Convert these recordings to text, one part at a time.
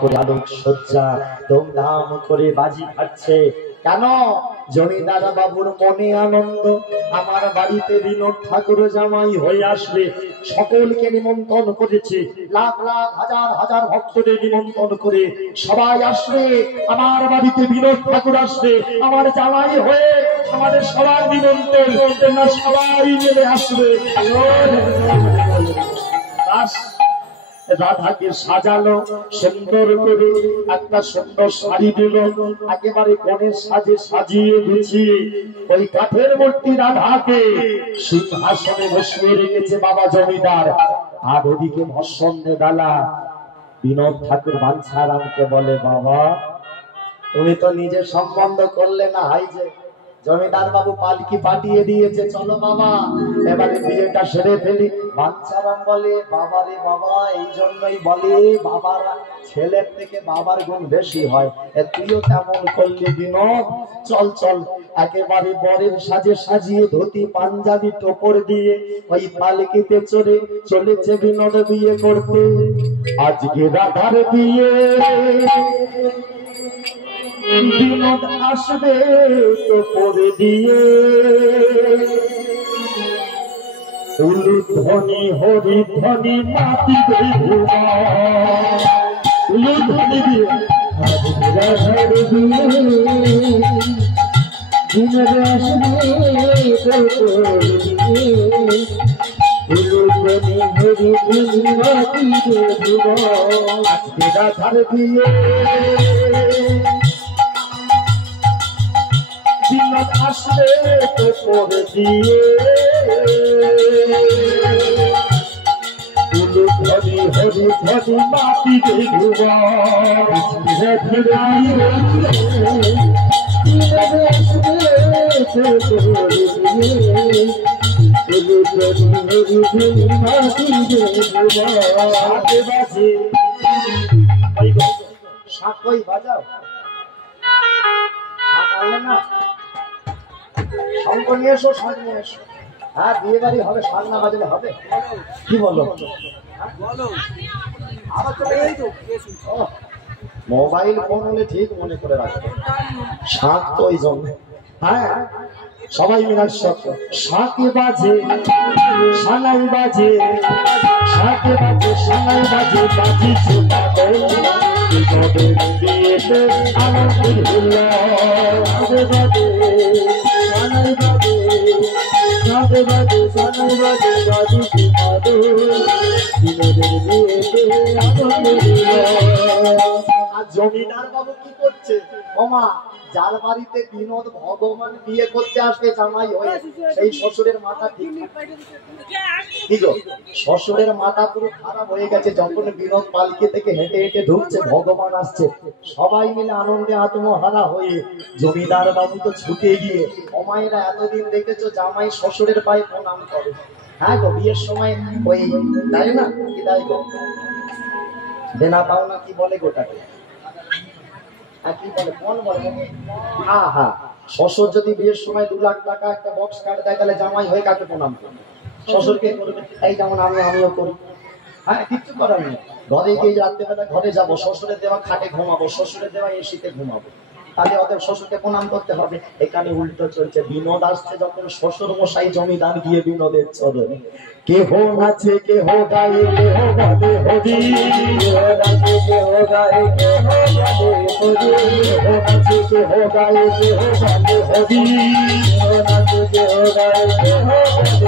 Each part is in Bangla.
করে আলোক সজ্জা ধুমধাম করে বাজি ফাটছে। কেন? জমিদার বাবুর মনে আনন্দ, আমার বাড়িতে বিনোদ ঠাকুর জামাই হয়ে আসবে। সকলকে নিমন্ত্রণ করেছে, লাখ লাখ হাজার হাজার ভক্তদের নিমন্ত্রণ করে সবাই আসবে আমার বাড়িতে, বিনোদ ঠাকুর আসবে আমার জামাই হয়ে। আমাদের সবার নিমন্ত্রণ, সবাই মিলে আসবে। রাধাকে সাজালো সুন্দর করে, একটা সুন্দর শাড়ি দিল, একেবারে কনের সাজে সাজিয়ে গুছিয়ে ওই কাঠের মূর্তি রাধাকে সিংহাসনে বসিয়ে রেখেছে বাবা জমিদার। আর ওদিকে ভস্মে ডালা। বিনোদ ঠাকুর বাঞ্ছারামকে বলে, বাবা তুমি তো নিজে সম্বন্ধ করলে না, হাই যে জমিদার বাবু পালকি পাঠিয়ে দিয়েছে, চলো বাবা এবারে বিয়েটা সেরে ফেলি। বাঞ্ছারাম বলে, বাবা রে বাবা, এই জন্যই বলে বাবার ছেলের থেকে বাবার গুণ বেশি হয়, তুইও তেমন করলি বিনোদ। চল চল, একেবারে বরের সাজে সাজিয়ে ধুতি পাঞ্জাবি টোপর দিয়ে ওই পালকিতে চড়ে চলেছে বিনোদ বিয়ে করতে। আজকে রাধার বিয়ে, বিনোদ আসবে তো পরে দিয়ে, উলুধ্বনি হরিধ্বনি মাতিবে ধুমা, উলুধ্বনি দিয়ে রাধার বিয়ে, বিনোদ আসবে তো পরে দিয়ে, উলুধ্বনি হরিধ্বনি মাতিবে ধুমা। আজকে রাধার বিয়ে, বিনোদ আসবে তো পরে দিয়ে, উলুধ্বনি হরিধ্বনি মাতিবে ধুমা। সাকই বাজাও না, শঙ্খ নিয়ে এসো, শাঁখ নিয়ে এসো। হ্যাঁ, বিয়ে বাড়ি হবে, শাঁখ না বাজলে হবে? কি বলো? মোবাইল ফোন হলে ঠিক মনে করে রাখবে, শাঁখ তো ওই জন্য। হ্যাঁ, সবাই মিলে শাঁখে বাজে সানাই বাজে, শাঁখে বাজে সানাই বাজে, বাজিছে পাগল বিনোদের বিয়েতে আনন্দের উল্লাস। বাজে সানাই বাজে, শাঁখে বাজে সানাই বাজে, বাজিছে পাগল বিনোদের বিয়েতে আনন্দের উল্লাস। আর জমিদার বাবু কি করছে? ওমা, যার বাড়িতে বিনোদ ভগবান বিয়ে করতে আসবে জামাই হয়ে, সেই শ্বশুরের মাথা ঠিক, শ্বশুরের মাথা পুরো খারাপ হয়ে গেছে। যখন বিনোদ পালকি থেকে হেঁটে হেঁটে ঢুকছে, ভগবান আসছে, সবাই মিলে আনন্দে আত্মহারা হয়ে জমিদার বাবু তো ছুটে গিয়ে, অমায়েরা এতদিন দেখেছো জামাই শ্বশুরের পায়ে প্রণাম করে। হ্যাঁ গো, বিয়ের সময় ওই তাই না, কি তাই গো, দেনা পাওনা কি বলে গোটাকে, কি বলে, কোন বলে? হ্যাঁ হ্যাঁ, শ্বশুর যদি বিয়ের সময় 2 লাখ টাকা একটা বক্স কার্ড দেয়, তাহলে জামাই হয়ে কাকে প্রণাম করবে? শ্বশুরকে করবে। এই যেমন আমিও করি। হ্যাঁ, কিচ্ছু করার নেই। ঘরে গিয়ে রাত্রেবেলা ঘরে যাবো, শ্বশুরের দেওয়া খাটে ঘুমাবো, শ্বশুরের দেওয়া এসিতে ঘুমাবো, তাহলে ওদের শ্বশুরকে প্রণাম করতে হবে। এখানে উল্টো চলছে। বিনোদ আসছে যখন, শ্বশুর মশাই জমিদার গিয়ে বিনোদের চরণে, কেহ নাচে কেহ গায়ে কেহ বলে হরি, কেহ নাচে কেহ গায়ে কেহ বলে হরি, কেহ নাচে কেহ গায়ে কেহ বলে হরি, কেহ নাচে কেহ গায়ে কেহ বলে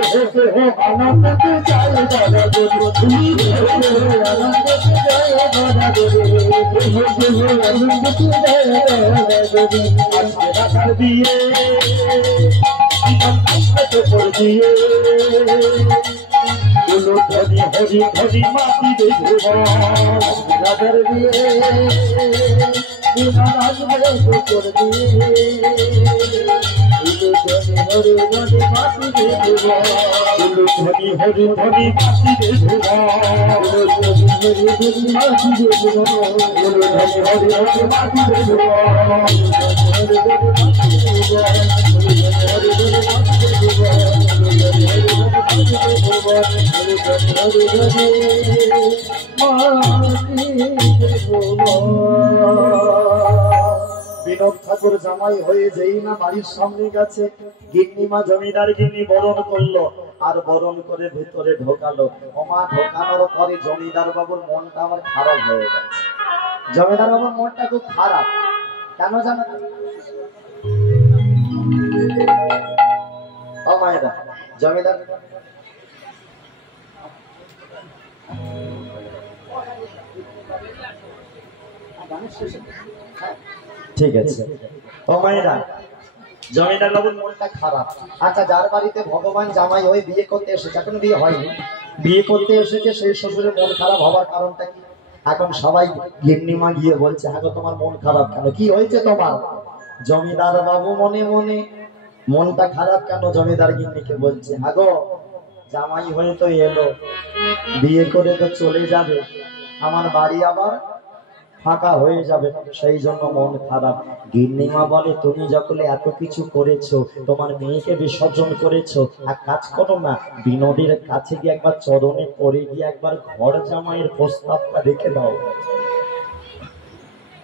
হরি, কেহ আনন্দতে যায় গড়া গড়ি, কেহ আনন্দতে যায় গড়া গড়ি, কেহ আনন্দতে যায় গড়া গড়ি। আজকে রাধার বিয়ে, আসবে তো পরে দিয়ে, উলুধ্বনি হরিধ্বনি মাতিবে ধুমা। রাধার বিয়ে, বিনোদ আসবে তো পরে দিয়ে, উলুধ্বনি হরিধ্বনি মাতিবে ধুমা। উলুধ্বনি হরিধ্বনি মাতিবে ধুমা, উলুধ্বনি হরিধ্বনি মাতিবে ধুমা, উলুধ্বনি হরিধ্বনি মাতিবে ধুমা, উলুধ্বনি হরিধ্বনি মাতিবে ধুমা। বিনোদ ঠাকুর জামাই হয়ে যেই না বাড়ির সামনে গেছে, গিন্নিমা জমিদার গিন্নি বরণ করলো, আর বরণ করে ভেতরে ঢোকালো। ওমা ঢোকানোর পরে জমিদার বাবুর মনটা আবার খারাপ হয়ে গেছে। জমিদার বাবুর মনটা খুব খারাপ, কেন জানো? ও মায়েরা, জমিদার ঠিক আছে। ও মায়েরা, জমিদার বাবুর মনটা খারাপ। আচ্ছা, যার বাড়িতে ভগবান জামাই হয়ে বিয়ে করতে এসেছে, এখন বিয়ে হয়নি, বিয়ে করতে এসেছে, সেই শ্বশুরের মন খারাপ হওয়ার কারণটা কি? এখন সবাই গিন্নিমা গিয়ে বলছে, হ্যাঁ গো, তোমার মন খারাপ কেন, কি হয়েছে তোমার? জমিদার বাবু মনে মনে মনটা খারাপ কেন জমিদার গিন্নিকে বলছে, হ্যাঁ গো, জামাই হয়ে তো এলো, বিয়ে করে তো চলে যাবে, আমার বাড়ি আবার ফাঁকা হয়ে যাবে, সেই জন্য মন খারাপ। গিন্নিমা বলে, তুমি যখন এত কিছু করেছো, তোমার মেয়েকে বিসর্জন করেছো, এক কাজ করো না, বিনোদের কাছে গিয়ে একবার চরণে পড়ে গিয়ে একবার ঘর জামাইয়ের প্রস্তাবটা রেখে দাও।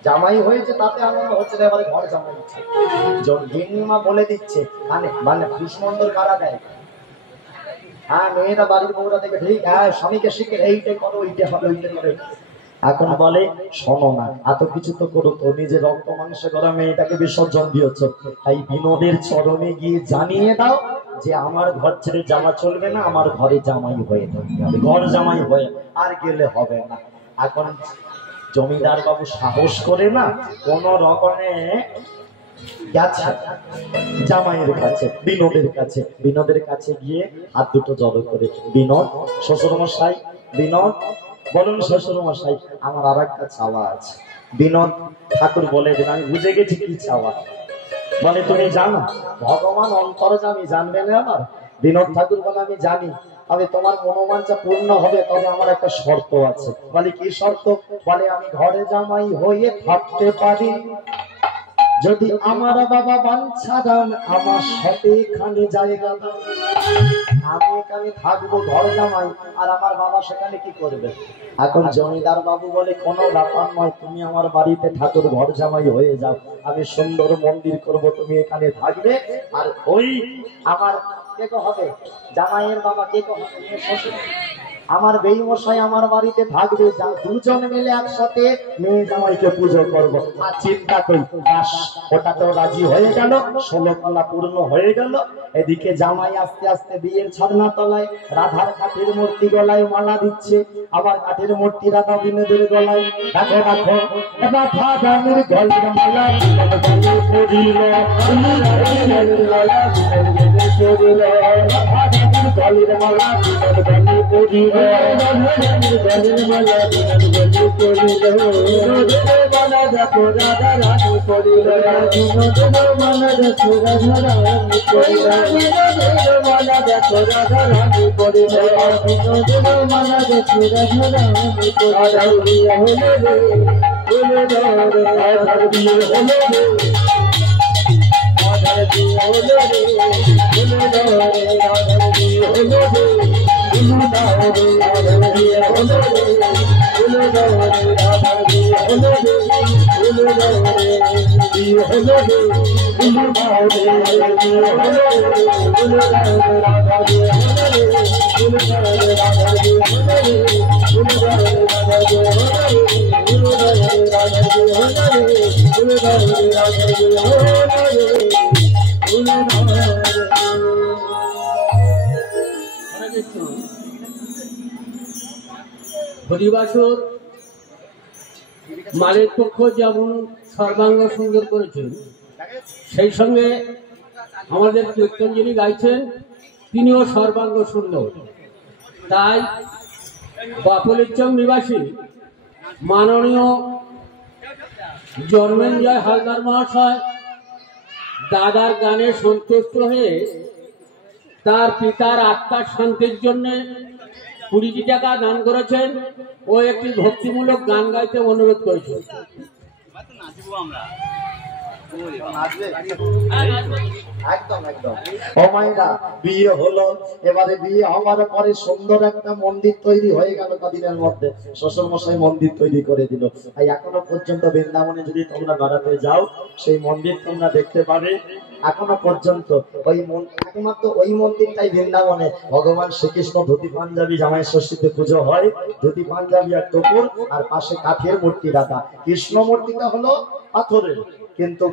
জামাই হয়েছে তাতে আনন্দ হচ্ছে না, এবারে ঘর জামাই হচ্ছে। গিন্নিমা বলে দিচ্ছে, মানে পুষ্মন্দর কারা দেয়, হ্যাঁ মেয়েরা বাড়ির বউরা দেখে ঠিক, হ্যাঁ স্বামীকে শিখে এইটাই করো, এইটা হবে, ওইটা করে। এখন বলে, শোনো না, এত কিছু তো করো তো, নিজের রক্ত মাংসে করা মেয়েটাকে বিসর্জন দিয়েছ, তাই বিনোদের চরণে গিয়ে জানিয়ে দাও যে আমার ঘর ছেড়ে যাওয়া চলবে না, আমার ঘরে জামাই হয়ে থাকতে হবে, ঘর জামাই হয়ে আর গেলে হবে না। এখন জমিদার বাবু সাহস করে না, কোন রকমে গেছে জামাইয়ের কাছে, বিনোদের কাছে। বিনোদের কাছে গিয়ে হাত দুটো জড়ো করে, বিনোদ শ্বশুর মশাই, বিনোদ বলুন শ্বশুর মশাই, আমার আর একটা চাওয়া আছে। বিনোদ ঠাকুর বলে দিন, আমি বুঝে গেছি কি চাওয়া। বলে, তুমি জানো ভগবান অন্তর্যামী, জানবে না আবার? বিনোদ ঠাকুর বলে, আমি জানি, তবে তোমার মনোবাঞ্ছা পূর্ণ হবে, তবে আমার একটা শর্ত আছে। বলে, কি শর্ত? বলে, আমি ঘরে জামাই হয়ে থাকতে পারি যদি আমার বাবা বাঞ্ছা দান, আমার সাথে এখানে জায়গা দান। আমি এখানে থাকবো ঘর জামাই, আর আমার বাবা সেখানে কি করবে? এখন জমিদার বাবু বলে, কোনো ব্যাপার নয়, তুমি আমার বাড়িতে ঠাকুর ঘর জামাই হয়ে যাও, আমি সুন্দর মন্দির করব, তুমি এখানে থাকবে। আর ওই আমার কে হবে জামাইয়ের বাবা, কে হবে শ্বশুর, আমার বেই মশাই আমার বাড়িতে থাকবে, দুজন মিলে একসাথে মেয়ে জামাইকে পুজো করবো। আর চিন্তা করি, ওটা তো রাজি হয়ে গেল, 16 তলা পূর্ণ হয়ে গেল। এদিকে জামাই আস্তে আস্তে বিয়ের ছাদনা তলায় রাধার কাঠের মূর্তি গলায় মালা দিচ্ছে, আবার কাঠের মূর্তি রাধা বিনোদের গলায়। দেখো দেখো, রাধা রানীর গলার মালা পরিল, গলির মালা পরিল, গলির মালা মালা দেখো রাধা রানী পরিল, মালা দেখো রাধা রানী পরিল, মালা দেখো রাধা রানী পরিল, মালা দেখো রাধা রানী হরিবাসর মালের পক্ষ যেমন সর্বাঙ্গ সুন্দর করেছেন, সেই সঙ্গে আমাদের কীর্তন যিনি গাইছেন তিনিও সর্বাঙ্গ সুন্দর। তাই বাপলিচং নিবাসী মাননীয় জন্মেঞ্জয় হালদার মহাশয় দাদার গানে সন্তুষ্ট হয়ে তার পিতার আত্মার শান্তির জন্য 20 টাকা দান করেছেন ও একটি ভক্তিমূলক গান গাইতে অনুরোধ করেছেন। একদম একদম। ও মায়েরা, বিয়ে হলো, এবারে বিয়ে হওয়ার পরে সুন্দর একটা মন্দির তৈরি হয়ে গেল কদিনের মধ্যে। শ্বশুর মশাই মন্দির তৈরি করে দিল। তাই এখনো পর্যন্ত বৃন্দাবনে যদি তোমরা বেড়াতে যাও, সেই মন্দির তোমরা দেখতে পাবে। এখনো পর্যন্ত একমাত্র ওই মন্দিরটাই বৃন্দাবনে ভগবান শ্রীকৃষ্ণ ধুতি পাঞ্জাবি জামাই ষষ্ঠীতে পুজো হয়, ধুতি পাঞ্জাবি আর টুকুর, আর পাশে কাঠের মূর্তি রাখা। কৃষ্ণ মূর্তিটা হলো পাথরের, কিন্তু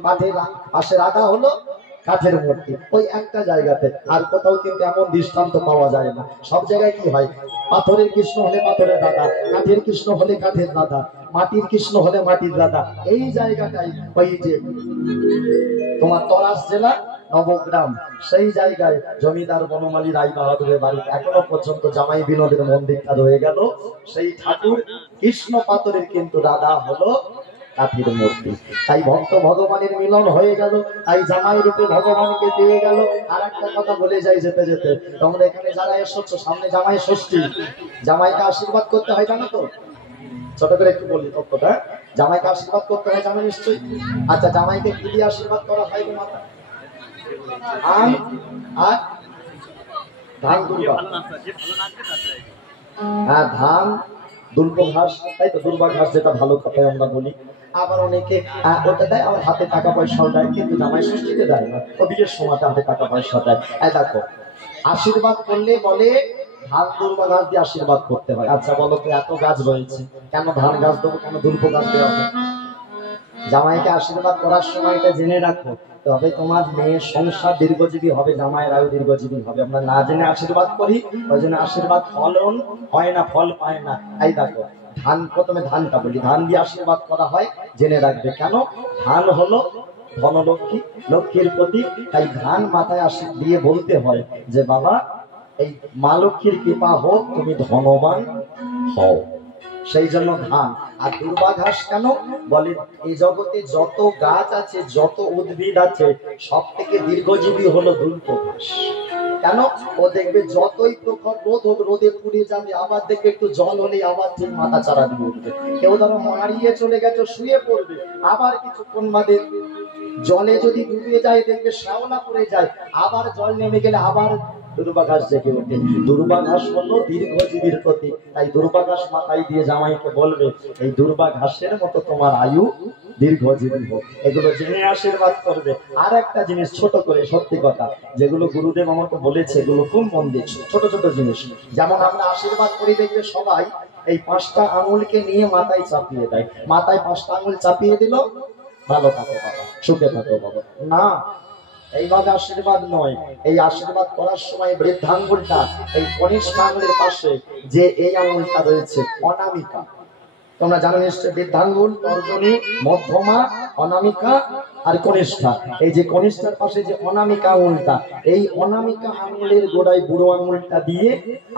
পাশে রাখা হলো কাঠের মূর্তি। ওই একটা জায়গাতে, আর কোথাও কিন্তু এমন দৃষ্টান্ত পাওয়া যায় না। সব জায়গায় কি হয়, পাথরের কৃষ্ণ হলে পাথরের দাদা, কাঠের কৃষ্ণ হলে কাঠের দাদা, মাটির কৃষ্ণ হলে মাটির দাদা। এই জায়গাটাই ওই যে তোমার তরাস জেলা নবগ্রাম, সেই জায়গায় জমিদার বনমালী রায় বাহাদুরের বাড়িতে এখনো পর্যন্ত জামাই বিনোদের মন্দিরটা রয়ে গেল। সেই ঠাকুর কৃষ্ণ পাথরের, কিন্তু দাদা হলো কাঠের মূর্তি। তাই ভক্ত ভগবানের মিলন হয়ে গেল, তাই জামাই রূপে ভগবানকে পেয়ে গেল। আর একটা কথা বলে যাই যেতে যেতে, তোমরা এখানে যারা এসেছো, সামনে জামাই ষষ্ঠী, জামাইকে আশীর্বাদ করতে হয় জানো তো? ছোট করে একটু বলি তথ্যটা। জামাইকে আশীর্বাদ করতে হয় জানো নিশ্চয়ই। আচ্ছা, জামাইকে কি দিয়ে আশীর্বাদ করা হয় গো মাতা? আম আর ধান দুর্বা। হ্যাঁ, ধান দুর্বা ঘাস, তাই তো, দুর্বা ঘাস যেটা ভালো কথায় আমরা বলি। আবার অনেকে ওটা দেয়, আমার হাতে টাকা পয়সাও দেয়, কিন্তু জামাই ষষ্ঠীতে দেয় না, ও বিয়ের সময় হাতে টাকা পয়সা দেয়। দেখো, আশীর্বাদ করলে বলে ধান দুর্বা গাছ দিয়ে আশীর্বাদ করতে হয়। আচ্ছা বলো তো, এত গাছ রয়েছে, কেন ধান গাছ দেবো, কেন দুর্বা গাছ দেওয়া হবে? জামাইকে আশীর্বাদ করার সময় এটা জেনে রাখো, তবে তোমার মেয়ের সংসার দীর্ঘজীবী হবে, জামাইয়ের আয়ু দীর্ঘজীবী হবে। আমরা না জেনে আশীর্বাদ করি, ওই জন্য আশীর্বাদ ফলন হয় না, ফল পায় না। এই দেখো, ধান, প্রথমে ধানটা বলি, ধান দিয়ে আশীর্বাদ করা হয়, জেনে রাখবে। কেন? ধান হলো ধনলক্ষ্মী, লক্ষ্মীর প্রতীক। তাই ধান মাথায় দিয়ে বলতে হয় যে বাবা, এই মা লক্ষ্মীর কৃপা হোক, তুমি ধনবান হও। সেই জন্য ধান। আর দুর্বা ঘাস কেন বলে? এই জগতে যত গাছ আছে, যত উদ্ভিদ আছে, সব থেকে দীর্ঘজীবী হলো দুর্বা ঘাস। কেন? ও দেখবে যতই প্রখর রোদ হোক, রোদে পুড়ে যাবে, আবার দেখবে একটু জল হলেই আবার ঠিক মাথা চারা দিয়ে উঠবে। কেউ ধরো মারিয়ে চলে গেছে, শুয়ে পড়বে, আবার কিছুক্ষণ বাদে জলে যদি ডুবে যায়, দেখবে শ্যাওলা পড়ে যায়, আবার জল নেমে গেলে আবার দুর্বা ঘাস জেগে ওঠে। দুর্বা ঘাস হলো দীর্ঘজীবীর প্রতীক। তাই দুর্বা ঘাস মাথায় দিয়ে জামাইকে বলবে, এই দুর্বা ঘাসের মতো তোমার আয়ু দীর্ঘজীবী হোক। এগুলো জেনে আশীর্বাদ করবে। আর একটা জিনিস ছোট করে, সত্যি কথা, যেগুলো গুরুদেব আমাকে বলেছে, এগুলো খুব মন দিচ্ছে, ছোট ছোট জিনিস। যেমন আমরা আশীর্বাদ করি, দেখবে সবাই এই 5টা আঙুলকে নিয়ে মাথায় চাপিয়ে দেয়। মাথায় 5টা আঙুল চাপিয়ে দিল, ভালো থাকো বাবা, সুখে থাকো বাবা। না, এইভাবে আশীর্বাদ নয়। এই আশীর্বাদ করার সময় বৃদ্ধাঙ্গুলটা, এই কনিষ্ঠ আঙুলের পাশে যে এই আঙুলটা রয়েছে, অনামিকা, তোমরা জানো নিশ্চয়, বৃদ্ধাঙ্গুল, তর্জনী, মধ্যমা, অনামিকা আর কনিষ্ঠা। এই যে কনিষ্ঠার পাশে যে অনামিকা আঙুলটা, এই অনামিকা আঙুলের গোড়ায় বুড়ো আঙুলটা দিয়ে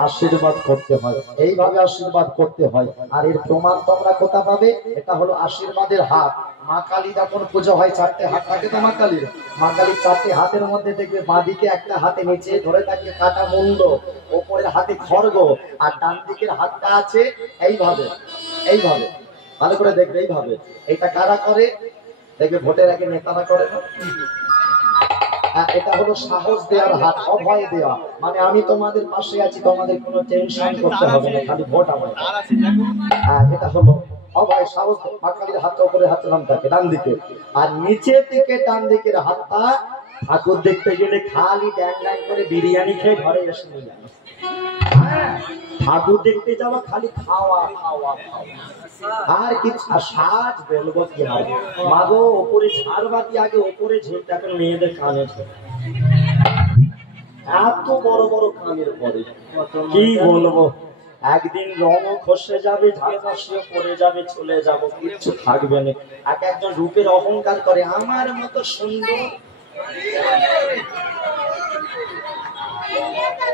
আশীর্বাদ করতে হয়। এইভাবে আশীর্বাদ করতে হয়। আর এর প্রমাণ তোমরা কোথা পাবে? এটা হলো আশীর্বাদের হাত। মা কালী যখন পুজো হয়, 4টে হাত থাকে তো মা কালীর। মা কালীর 4টে হাতের মধ্যে দেখবে বাঁদিকে একটা হাতে নিচে ধরে থাকে কাটা মুন্ড, ওপরের হাতে খড়গ, আর ডান দিকের হাতটা আছে এইভাবে, এইভাবে ভালো করে দেখবে, এইভাবে। এটা কারা করে? দেখবে ভোটের আগে নেতারা করে না? এটা হলো সাহস দেওয়ার হাত, অভয় দেওয়া। মানে আমি তোমাদের পাশে আছি, তোমাদের কোনো টেনশন করতে হবে না, খালি ভোট আমার। এটা হলো অভয়, সাহস। মা কালীর হাতটা উপরে, হাতের নাম থাকে ডান দিকে, আর নিচে থেকে ডান দিকের হাতটা ঠাকুর দেখতে গেলে খালি ড্যাং ড্যাং করে বিরিয়ানি খেয়ে ঘরে এসে নিয়ে যাবে। ঠাকুর দেখতে যাওয়া খালি খাওয়া খাওয়া খাওয়া, আর কিছু। আর সাজ বলবো কি হয়, মাগো ওপরে ঝাড়বাতি, আগে ওপরে ঝুলতে, এখন মেয়েদের কানে এত বড় বড় কানের পরে কি বলবো। একদিন রঙও খসে যাবে, ঝাড়বাসিও পড়ে যাবে, চলে যাব, কিচ্ছু থাকবে না। এক একজন রূপের অহংকার করে, আমার মতো সুন্দর।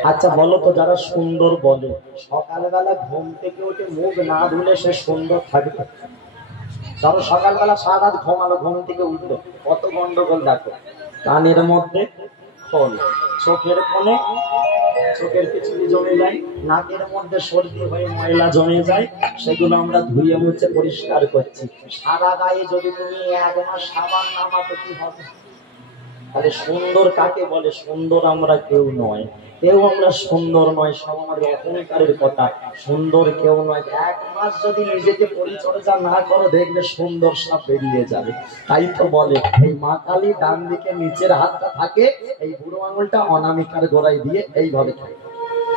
আচ্ছা বলো তো, যারা সুন্দর বলে, সকালবেলা ঘুম থেকে উঠে মুখ না ধুলে সে সুন্দর থাকবে? ধরো সকালবেলা সারা রাত ঘুমালো, ঘুম থেকে উঠলো, কত গন্ডগোল। দেখো, কানের মধ্যে খোল, চোখের কোণে চোখের পিছনে জমে যায়, নাকের মধ্যে সর্দি হয়ে ময়লা জমে যায়, সেগুলো আমরা ধুয়ে মুছে পরিষ্কার করছি। সারা গায়ে যদি তুমি 1 মাস সাবান নামাতে কি হবে? তাহলে সুন্দর কাকে বলে? সুন্দর আমরা কেউ নয়, আমরা সুন্দর নয়, সব আমার অহংকারের কথা। সুন্দর কেউ নয়। 1 মাস যদি নিজেকে পরিচর্যা না করো, দেখবে সুন্দর সব বেরিয়ে যাবে। তাই তো বলে এই মা কালী ডান দিকে নিচের হাতটা থাকে, এই বুড়ো আঙুলটা অনামিকার গোড়ায় দিয়ে এইভাবে থাকে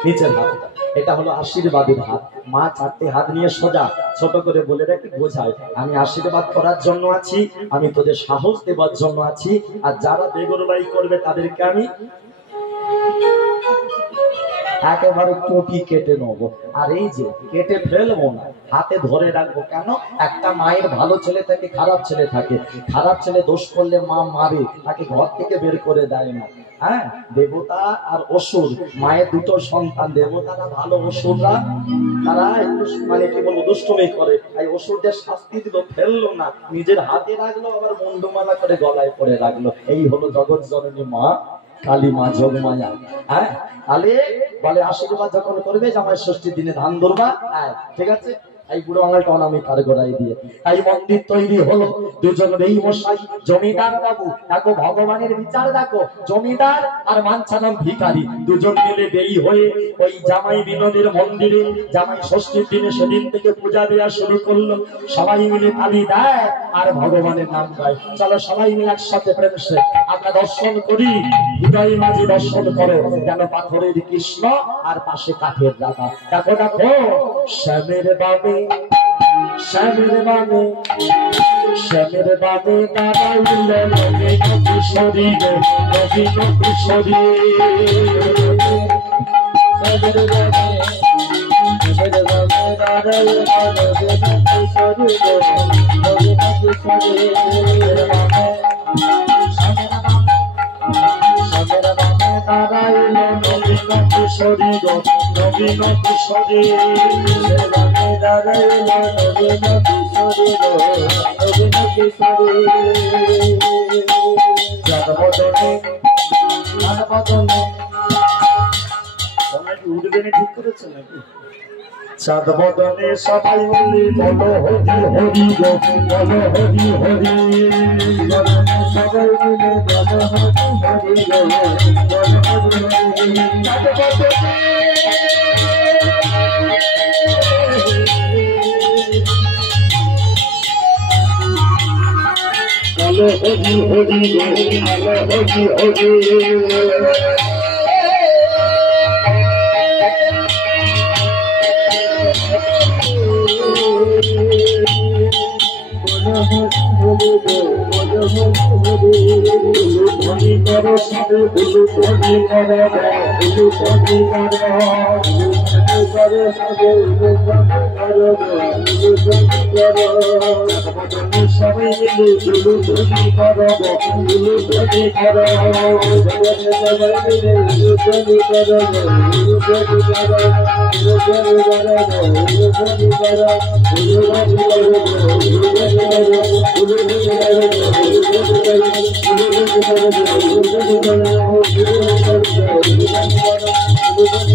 নিচের হাতটা, এটা হলো আশীর্বাদের হাত। মা 4টে হাত নিয়ে সোজা ছোট করে বলে রাখি, বোঝায় আমি আশীর্বাদ করার জন্য আছি, আমি তোদের সাহস দেওয়ার জন্য আছি, আর যারা বেগরবাই করবে তাদেরকে আমি একেবারে টুটি কেটে নেবো। আর এই যে কেটে ফেলবো না, হাতে ধরে রাখবো। কেন? একটা মায়ের ভালো ছেলে থাকে, খারাপ ছেলে থাকে। খারাপ ছেলে দোষ করলে মা মারে, তাকে ঘর থেকে বের করে দেয় না। হ্যাঁ, দেবতা আর অসুর, মায়ের দুটো সন্তান। দেবতারা ভালো, অসুররা তারা একটু মানে কি বলবো দুষ্টুমি করে। এই অসুরদের শাস্তি দিল, ফেললো না, নিজের হাতে রাখলো, আবার মুন্ডমালা করে গলায় পরে রাখলো। এই হলো জগৎ জননী মা কালী, মা যোগমায়া। হ্যাঁ, তাহলে বলে আশীর্বাদ যখন করবে জামাই ষষ্ঠীর দিনে ধান ধরবা। হ্যাঁ, ঠিক আছে। এই বুড়ো আঙুলটা আমি তার গোড়ায় দিয়ে এই মন্দির তৈরি হলো। দুজন এই মশাই জমিদার বাবু, দেখো ভগবানের বিচার দেখো। জমিদার আর মানছানাম ভিখারি দুজন মিলে দেই হয়ে ওই জামাই বিনোদের মন্দিরে জামাই ষষ্ঠীর দিনে সেদিন থেকে পূজা দেওয়া শুরু করলো। সবাই মিলে তালি দেয় আর ভগবানের নাম গায়। চলো সবাই মিলে একসাথে প্রেমসে আমরা দর্শন করি। হৃদয় মাঝে দর্শন করো, যেন পাথরের কৃষ্ণ আর পাশে কাঠের রাধা। দেখো দেখো শ্যামের বামে, শ্যামের বামে, শ্যামের বামে দাঁড়াইলে নবীন কিশোরী, নবীন কিশোরী। শ্যামের বামে, শ্যামের বামে দাঁড়াইলে নবীন কিশোরী, নবীন কিশোরী। শ্যামের বামে দাঁড়াইলে নবীন কিশোরী, নবীন কিশোরী। ঠিক করেছে নাকি? চাঁদ বদনে সবাই মিলে বলো হরি হরি গো, বলো হরি হরি। সবাই মিলে বলো হরি হরি গো, বলো হরি হরি। চাঁদ বদনে বলো হরি হরি গো, বলো হরি হরি। ধ্বনি করো সবে, বলু ধ্বনি করো, বলু ধ্বনি করো, করো সবে, বলু ধ্বনি করো। সবাই মিলে বলু ধ্বনি করো, বলু ধ্বনি করো। সবাই মিলে বলু ধ্বনি করো, বলু ধ্বনি করো, বলু ধ্বনি করো, বলু ধ্বনি করো, বলু ধ্বনি করো, বলু ধ্বনি করো, বলু ধ্বনি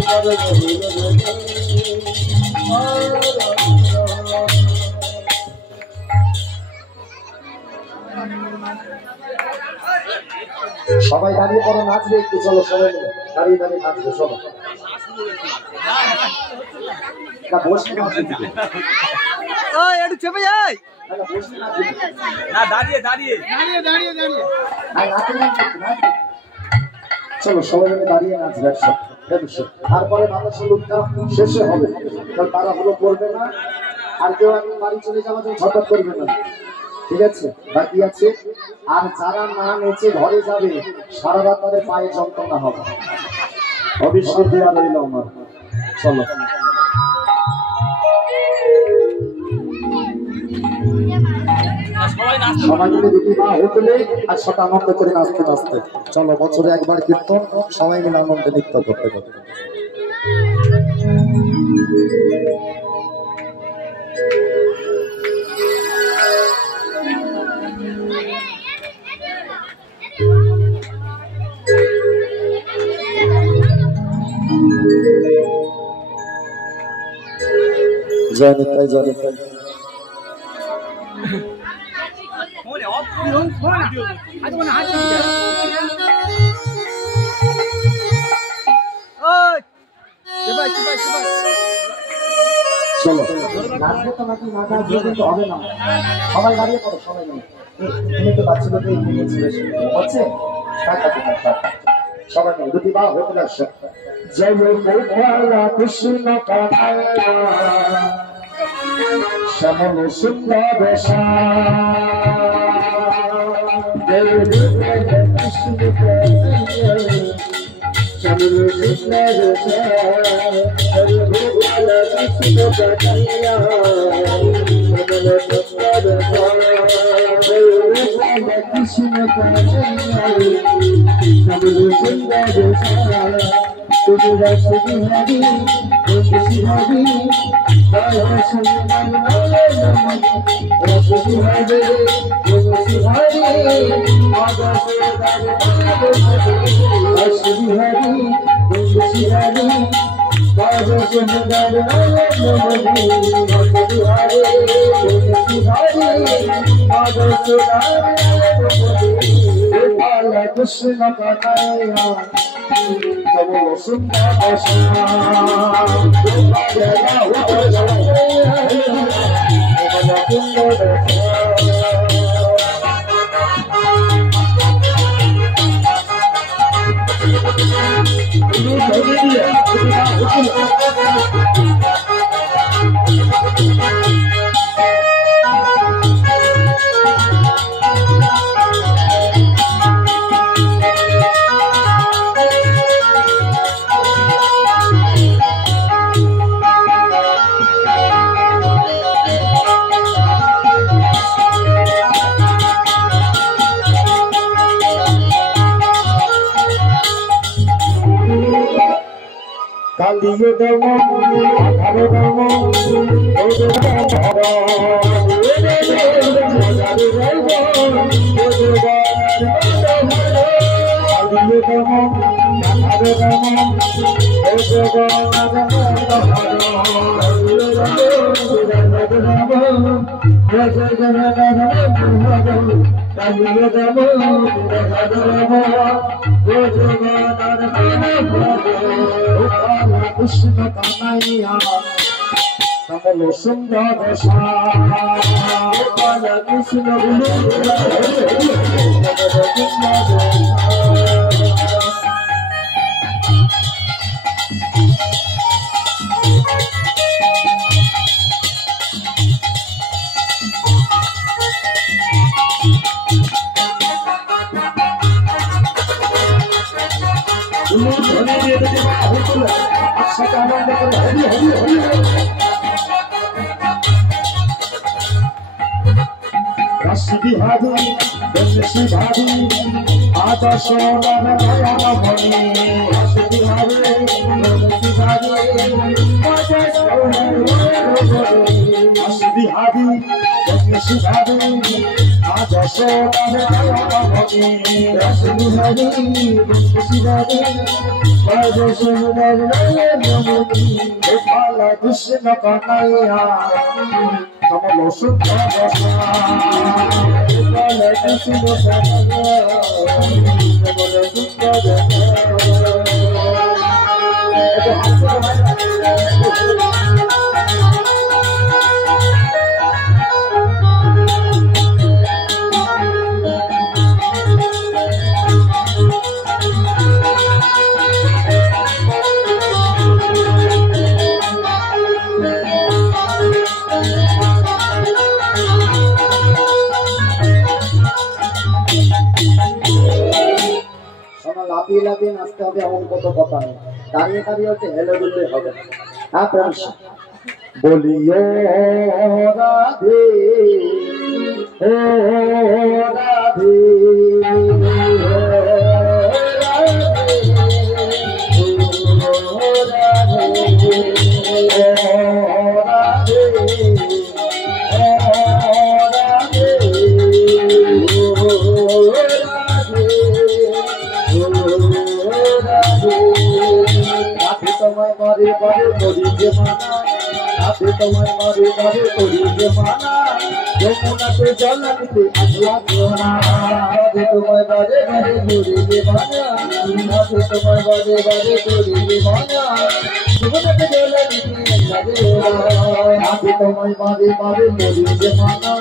সবাই দাঁড়িয়ে পড়ো, নাচবে একটু। চলো সবাই দাঁড়িয়ে দাঁড়িয়ে নাচবে সবাই। না বসে নাচবে, একটু চেপে যাই। চলো সবাই মিলে দাঁড়িয়ে নাচবে একসাথে। তারপরে মাথা চলুকটা শেষে হবে, কারণ তারা হলো করবে না। আর কেউ এখন বাড়ি চলে যাওয়ার জন্য হঠাৎ করবে না, ঠিক আছে? বাকি আছে। আর যারা না নেচে ঘরে যাবে, সারা রাত তাদের পায়ে যন্ত্রণা হবে। অবশ্যই দেওয়া রইল আমার। চলো সবাই মিলে দুটি মা হোটেলে আর সাথে আনন্দ করে নাচতে নাচতে। চলো বছরে একবার কীর্তন, সবাই মিলে আনন্দে নৃত্য করতে করতে। জয় নিতাই জয় নিতাই। চলো নাচবে তো নাকি না নাচবে কিন্তু হবে না, সবাই দাঁড়িয়ে পড়ো সবাই মিলে। তুমি তো বাচ্চাদেরকে এগিয়ে ছিল হচ্ছে সবাই মিলে দুটি বা হয়ে আসছে। জয় গোপালা কৃষ্ণ কানাইয়া শ্যামল সুন্দর কৃষ্ণ শ্যামল সুন্দর কৃষ্ণ তুমি রসি হরি রসি হরি রসি হরি রসি হরি কৃষ্ণ কানাইয়া কেবল সুন্দর কালিয়ে দেব আধারে দেব কৃষ্ণ কানাইয়া কেবল সুন্দর কৃষ্ণ বিহারি বিহারি আজ সোনার নয়ন মণি বিহারি বিহারি আজ সোনার বিহারি বিহারি আজ সোনার নয়ন মণি বিহারি বিহারি আজ সোনার নয়ন মণি গোপালা কৃষ্ণ কানাইয়া কমল সুন্দর কমল কৃষ্ণ কমল সুন্দর লাফিয়ে লাফিয়ে নাচতে হবে এমন কত কথা নেই, দাঁড়িয়ে দাঁড়িয়ে হচ্ছে হেলে দুললে হবে না। হ্যাঁ প্রেমস বলিও রাধে ও রাধে রাতে তোমায় বারে বারে করি যে মানা যমুনাতে জল দিতে আসলা না রাতে তোমায় বারে বারে করি যে মানা রাতে তোমায় বারে বারে করি যে মানা যমুনাতে জল দিতে আসলা রাতে তোমায় বারে বারে করি যে মানা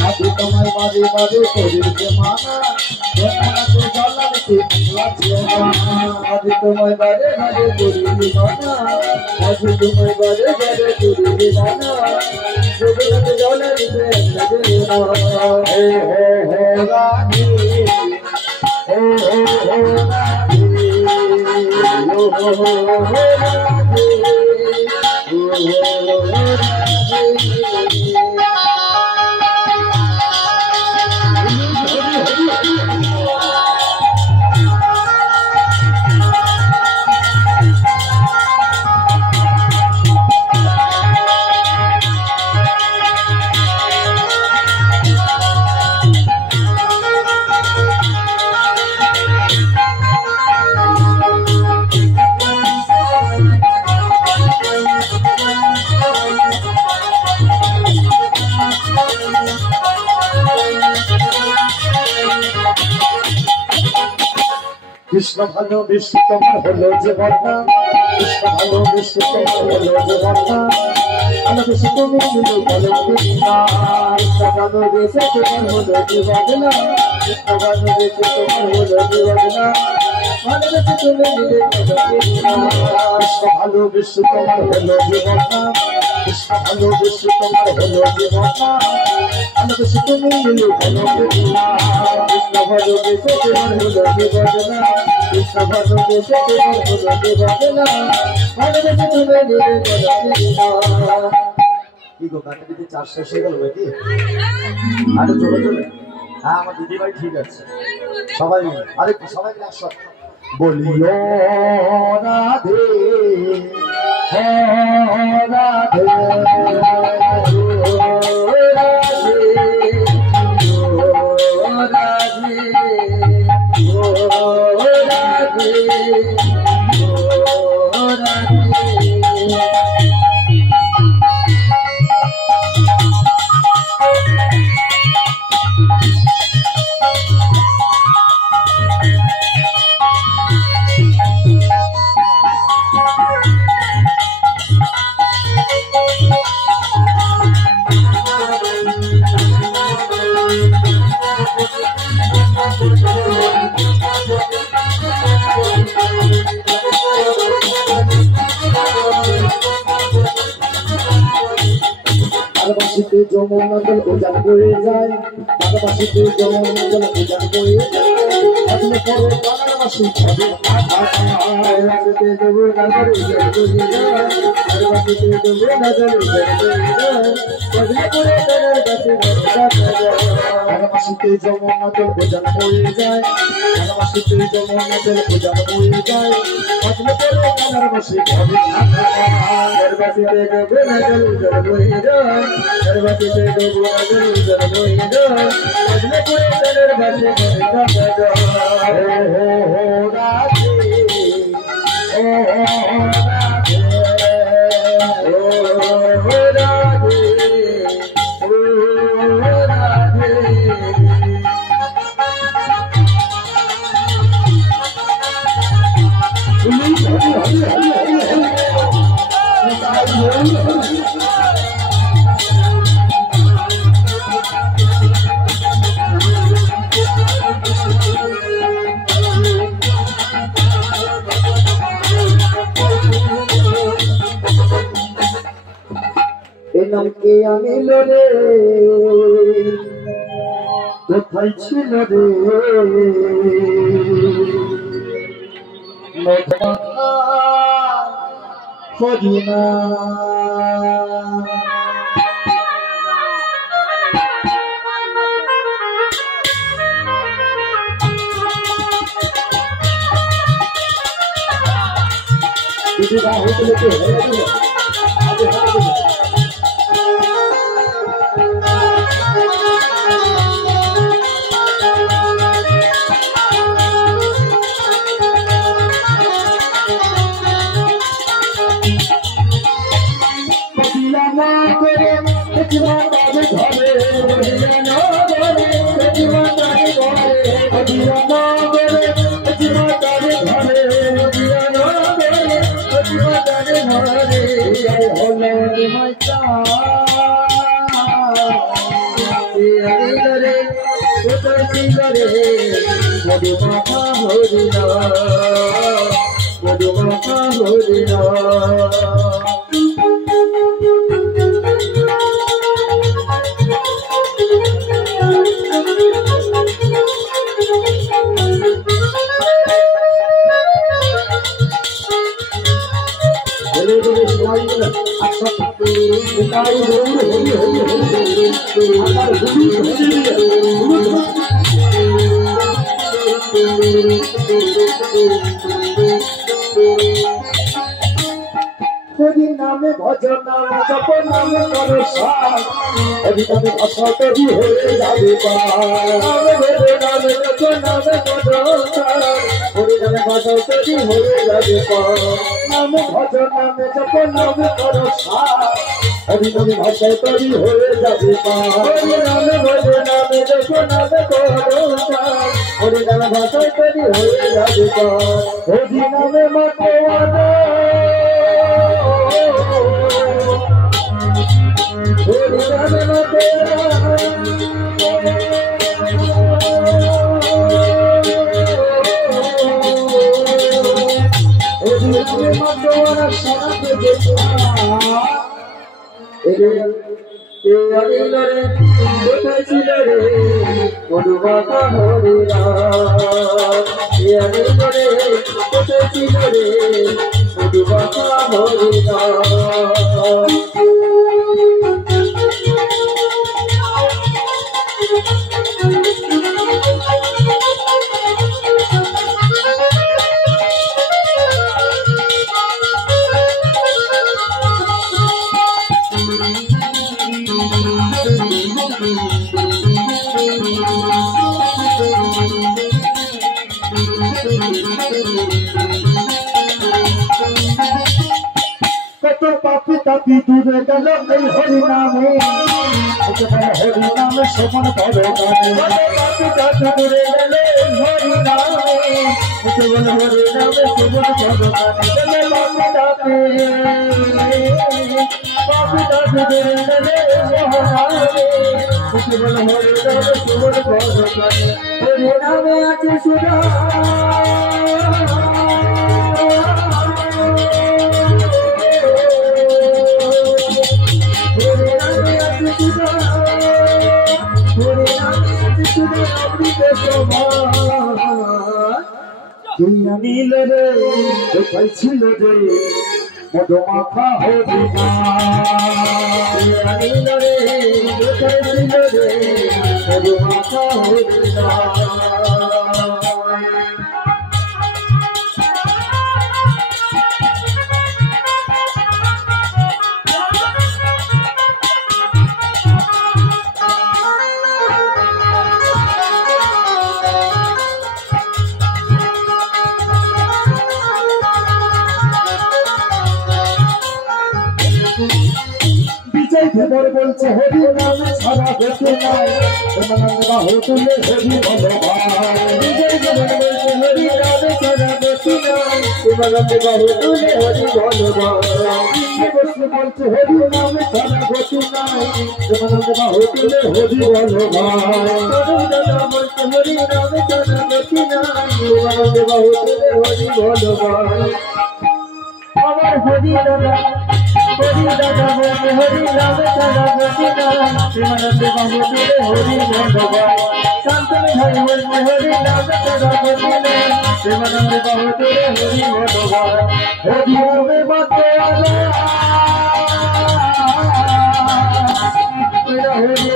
রাতে তোমায় বারে বারে করি যে মানা যমুনাতে জল দিতে আসলা রাতে তোমায় বারে বারে করি যে মানা রাতে তোমায় বারে বারে করি যে মানা যমুনাতে জল দিতে আসলা হে হে হে রাধে হে হে হে কৃষ্ণ ভালোবেসে তোমার হলো যে বদনা কৃষ্ণ ভালোবেসে তোমার হলো যে বদনা ভালোবেসে তুমি মিলে বলো কৃষ্ণা কৃষ্ণ ভালোবেসে তোমার হলো যে বদনা কৃষ্ণ ভালোবেসে তোমার হলো যে বদনা ভালোবেসে তুমি মিলে বলো কৃষ্ণা কৃষ্ণ ভালোবেসে তোমার হলো যে বদনা কৃষ্ণ ভালোবেসে তোমার হলো যে বদনা ভালোবেসে তুমি মিলে বলো কৃষ্ণা কৃষ্ণ ভালোবেসে তোমার হলো যে বদনা কৃষ্ণ ভালোবেসে তোমার হলো যে বদনা ভালোবেসে তুমি মিলে বলো কৃষ্ণা কি গো কাকে দিতে 4 শেষ হয়ে গেল নাকি আরে চলো চলো হ্যাঁ আমার দিদি ভাই ঠিক আছে সবাই আরে সবাই একসাথে বলিও রাধে হে রাধে ভালোবাসিতে যমুনা জল উজান বয়ে যায় ভালোবাসিতে যমুনা জল উজান বয়ে যায় আসলে পরে ভালোবাসি ছবি ভালোবাসিতে যমুনা জল উজান বয়ে যায় ভালোবাসিতে যমুনা জল উজান বয়ে যায় আসলে পরে তার কাছে ভালোবাসিতে যমুনা জল উজান বয়ে যায় ভালোবাসিতে যমুনা জল উজান বয়ে যায় আসলে পরে ভালোবাসি ছবি ভালোবাসিতে যমুনা জল উজান বয়ে যায় ভালোবাসিতে যমুনা জল উজান বয়ে যায় আসলে পরে তার কাছে হে হে হে রাধে হে হে রাধে নামকে আমি লড়ে কোথায় ছিল রে মদিনা দিদি রাহুল কে আগে আনিল রে মধু মাখা হরিণ মধু মাখা হরিণ হরি নামে ভজন নাম জপ নামে করো সার হরি নামে ভাষা তৈরি হয়ে যাবে হরি নামে জপ নামে করো সার হরি নামে ভাষা তৈরি হয়ে যাবে নামে ভজন নামে জপ নামে করো সার হরি নামে ভাষা তৈরি হয়ে যাবে হরি নামে ভজন নামে জপ নামে করো সার হরি নামে ভাষা তৈরি হয়ে যাবে হরি নামে মাতোয়ানা হরি নামে মাতোয়ানা সারাতে আনিল রে কোথায় ছিল রে মধু মাখা হরিণ আনিল রে কোথায় ছিল রে মধু মাখা হরিণ কত পাপি তাপি দূরে গেল এই হরি নামে হরি নামে সমান পাবে গানে পাপি তাপি দূরে গেল এই হরি নামে হরি নামে সমান পাবে গানে পাপি তাপি দূরে গেল এই মহানামে হরি নামে সমান পাবে গানে হরি নামে আছে সুধা আনিল রে কোথায় ছিল রে মধু মাখা হরিণ আনিল রে কোথায় ছিল রে মধু মাখা হরিণ বিজয় দেবর বলছে হরি নামে ছাড়া গতি নাই বাহু তুলে হরি ভগবান বিজয় দেবর বলছে হরি নামে ছাড়া গতি নাই বাহু তুলে হরি ভগবান বসু বলছে হরি নামে ছাড়া গতি নাই বাহু তুলে হরি ভগবান দাদা বলছে হরি নামে ছাড়া গতি নাই বাহু তুলে হরি ভগবান আমার হরি দাদা হরি দাদা বলছে হরি নামে ছাড়া গতি নাই প্রেমানন্দে বাহু তুলে হরি ভগবান শান্তনু ভাই বলছে হরি নামে ছাড়া গতি নাই প্রেমানন্দে বাহু তুলে হরি ভগবান হরি নামে মাত্র হরি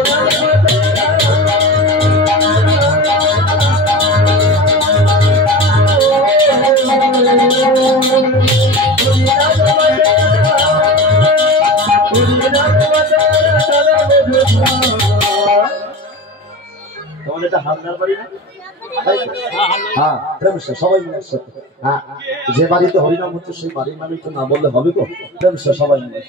সবাই মিলে যে বাড়িতে হরিনাম হচ্ছে সেই বাড়ির নামে একটু না বললে হবে তো সবাই মিলে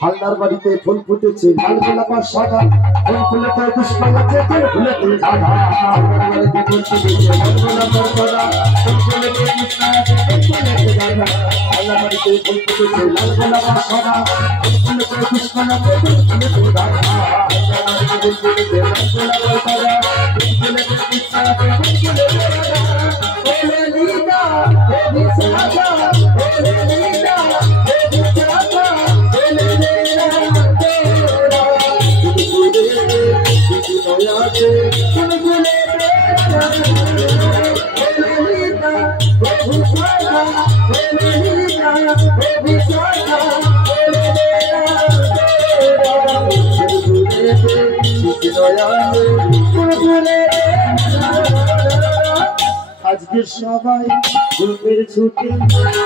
হালদার বাড়িতে ফুল ফুটেছে লাল গোলাপার সাদা ফুল ফুলেতে পুষ্প আছে ফুল ফুলেতে দাদা হালদার বাড়িতে ফুল ফুটেছে লাল গোলাপার সাদা ফুল ফুলেতে পুষ্প আছে ফুল ফুলেতে দাদা হালদার বাড়িতে ফুল ফুটেছে লাল গোলাপার সাদা ফুল ফুলেতে পুষ্প আছে ফুল ফুলেতে দাদা হালদার বাড়িতে ফুল ফুটেছে লাল গোলাপার সাদা ফুল ফুলেতে পুষ্প আছে ফুল ফুলেতে দাদা ওরে লীলা হে বিশাখা ওরে লীলা হে বিশাখা আজকে সবাই ঘুমের ছুটি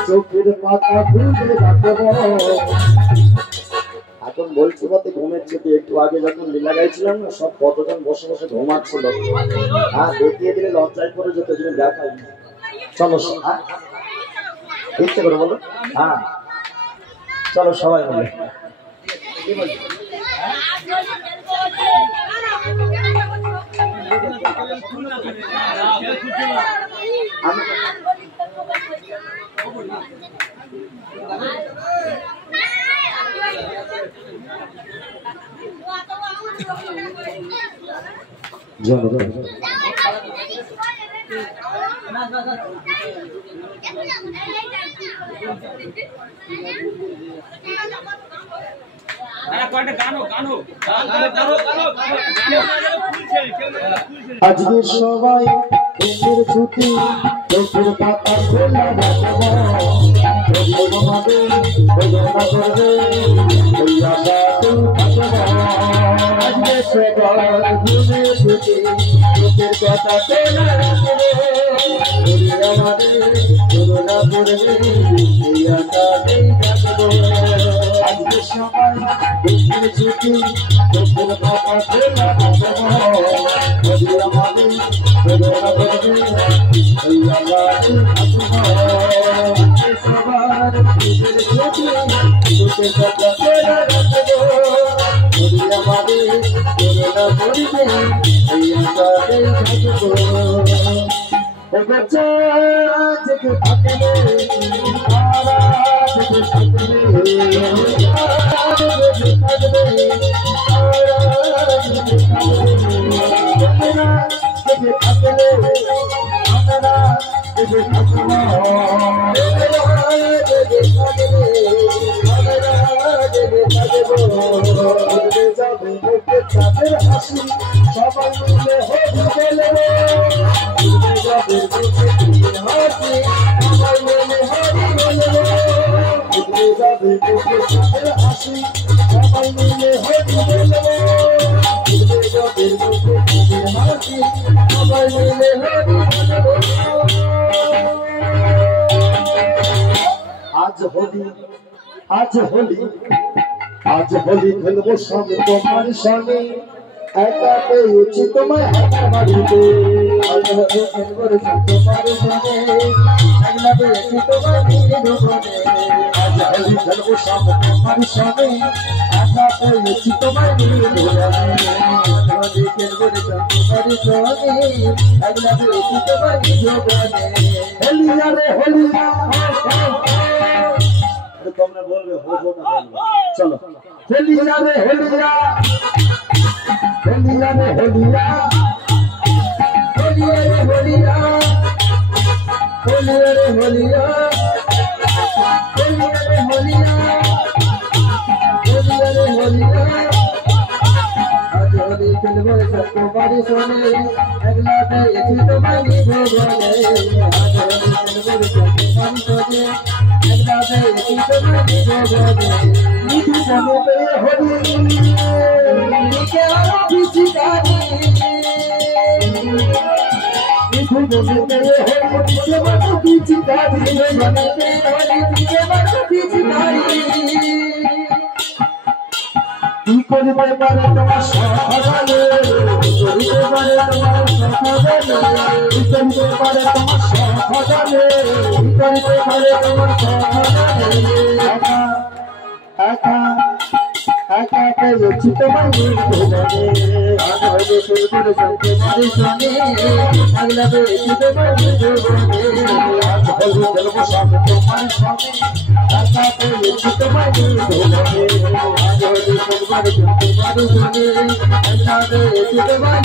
চোখের পাতা ঘুরে রাখবো এখন বলছি বলতে ঘুমের ছুটি একটু আগে যখন লীলা গাইছিলাম না সব কতজন বসে বসে ঘুমাচ্ছিল হ্যাঁ দেখিয়ে দিলে লজ্জায় পড়ে যেত তুমি দেখাই চলো হ্যাঁ ইচ্ছে করে বলো হ্যাঁ চলো সবাই মিলে আজকে সবাই ঘুমের ছুটি চোখের পাতা খোলা রাখবো আজকে সবাই ঘুমের ছুটি চোখের পাতা খোলা রাখবো আমাদের করোনা করবে এই আশাতেই থাকবো আজকে সবাই ঘুমের ছুটি চোখের পাতা খোলা রাখবো আমাদের করোনা করবে এই আশাতেই থাকবো সবার ঘুমের ছুটি চোখের পাতা খোলা রাখবো আমাদের করোনা করবে এই আশাতেই থাকবো बच्चा जग थकले तारा जग थकले तारा जग थकले तारा जग थकले तारा जग थकले যাবে মুখে চাঁদের হাসি সবাই মিলে হবে গেলে যাবে মুখে হাসি সবাই মিলে হবে গেলে যাবে মুখে চাঁদের হাসি সবাই মিলে হবে গেলে যাবে মুখে চাঁদের হাসি সবাই মিলে হবে গেলে আজ হোলি খেলবো সঙ্গে তোমার সঙ্গে একা পেয়েছি তোমায় আমার বাড়িতে আজ হোলি খেলবো তোমার সঙ্গে একলা পেয়েছি তোমার জীবনে আজ হোলি খেলবো সঙ্গে তোমার সঙ্গে একা পেয়েছি তোমার জীবনে হোলি খেলবো তোমার সঙ্গে একলা পেয়েছি তোমার জীবনে হোলিয়া রে হোলিয়া তোমরা বলবে হো হো না চলো হোলিয়া রে হোলিয়া হোলিয়া রে হোলিয়া হোলিয়া রে হোলিয়া হোলিয়া রে হোলিয়া হোলিয়া রে হোলিয়া হোলিয়া রে হোলিয়া আজ হোলি খেলবো তোমার সঙ্গে একলা পেয়েছি তোমার জীবনে আজ হোলি খেলবো তোমার সঙ্গে কি করতে পারে তোমার সকালে করতে পারে তোমার সকালে কি করতে পারে তোমার সকালে কি করতে পারে তোমার সকালে একা একা একা পেয়েছি তোমায় ভুলে আজ হয়তো সুরপুর সঙ্গে মারি শোনে আগলা পেয়েছি তোমায় ভুলে আজ হয়তো জলব সঙ্গে তোমার সঙ্গে একা পেয়েছি তোমায় ভুলে আজ হয়তো সুরপুর সঙ্গে মারি শোনে আগলা পেয়েছি তোমায়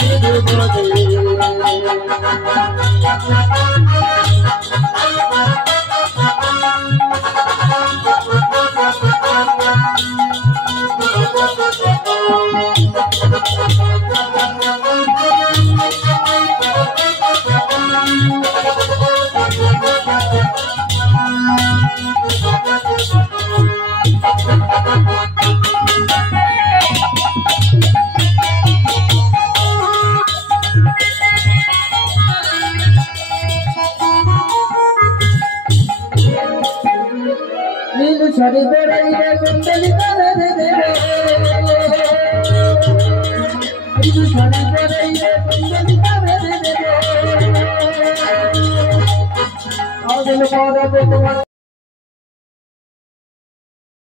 নীল ছড়ি বেড়াইলে কুণ্ডলি করে দেবে নীল ছড়ি বেড়াইলে কুণ্ডলি করে দেবে আদিল পড়াবে তোমার